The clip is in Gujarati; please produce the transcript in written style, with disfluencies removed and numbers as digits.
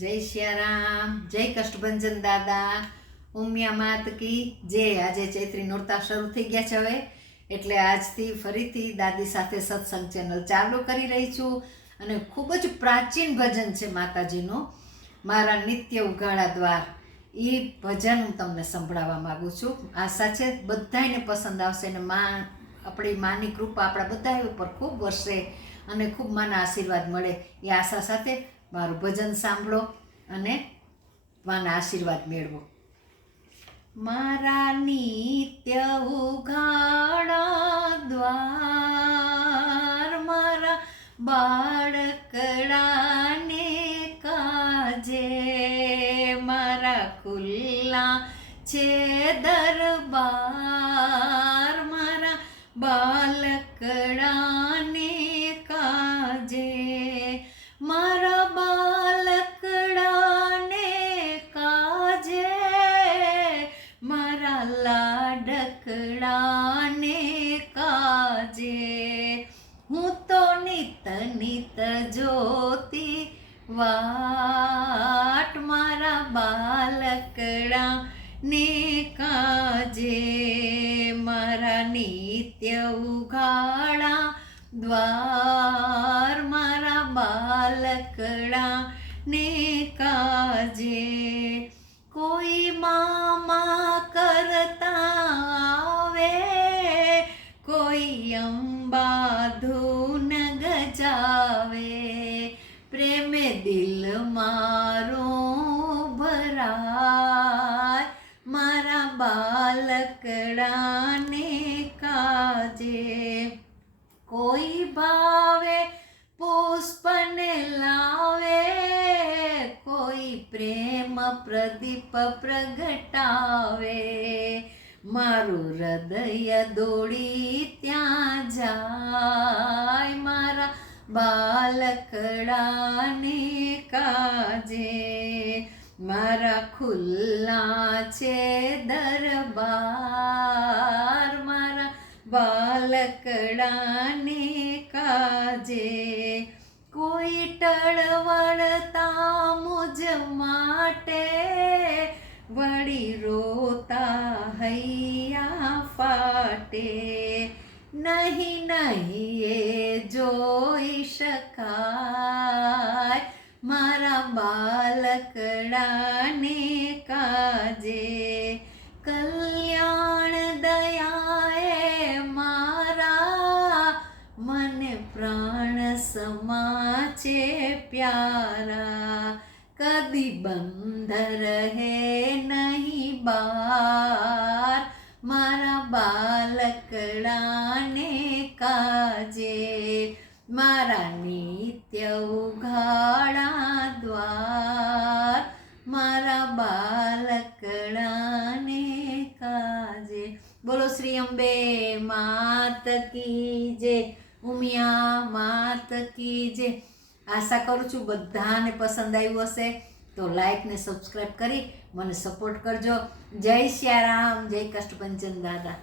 જય સિયારામ, જય કષ્ટભંજન દાદા, ઉમિયા માત કી જય. આજે ચૈત્રી નોરતા શરૂ થઈ ગયા છે હવે, એટલે આજથી ફરીથી દાદી સાથે સત્સંગ ચેનલ ચાલુ કરી રહી છું. અને ખૂબ જ પ્રાચીન ભજન છે માતાજીનું, મારા નિત્ય ઉઘાડા દ્વાર. એ ભજન હું તમને સંભળાવવા માગું છું. આશા છે બધાને પસંદ આવશે અને આપણી માની કૃપા આપણા બધા ઉપર ખૂબ વરસે અને ખૂબ માના આશીર્વાદ મળે એ આશા સાથે મારું ભજન સાંભળો અને માના આશીર્વાદ મેળવો. મારા નિત્ય ઉઘાડા દ્વાર, મારા બાળકડાને કાજે, મારા ખુલ્લા છે દરબાર, મારા બાલકડાને કાજે, મારા બાલકડાને કાજે, મારા લાડકડાને કાજે. હું તો નિત નિત જોતી વાટ, મારા બાલકડાને કાજે, મારા નિત્ય ઉઘાડા દ્વાર, મારા બાલકડાને કાજે. કોઈ મામા કરતા આવે, કોઈ અંબા ધૂન ગજાવે, પ્રેમે દિલ મારો ભરાય, મારા બાલકડાને કાજે. કોઈ ભાવે પુષ્પને લાવે, કોઈ પ્રેમ પ્રદીપ પ્રગટાવે, મારું હૃદય દોડી ત્યાં જાય, મારા બાલકડાને કાજે, મારા ખુલ્લા છે દરબાર, મારા બાલકડાને કાજે. કોઈ ટળવળતા મુજ માટે, વળી રોતા હૈયા ફાટે, નહીં નહીં એ જોઈ શકાય, મારા બાલકડાને કાજે. કલ્યાણ દયાએ મારા, મને પ્રાણ સમા છે પ્યારા, કદી બંધ રહે નહીં બાર, મારા બાલકડાને કાજે, મારા નિત્ય ઉઘાડા દ્વાર, મારા બાલકડાને કાજે. બોલો શ્રી અંબે માત કી જય, ઉમિયા માત કી જય. આશા કરું છું બધાને પસંદ આવ્યું હશે, તો લાઈક ને સબસ્ક્રાઈબ કરી મને સપોર્ટ કરજો. જય સિયારામ, જય કષ્ટભંજન દાદા.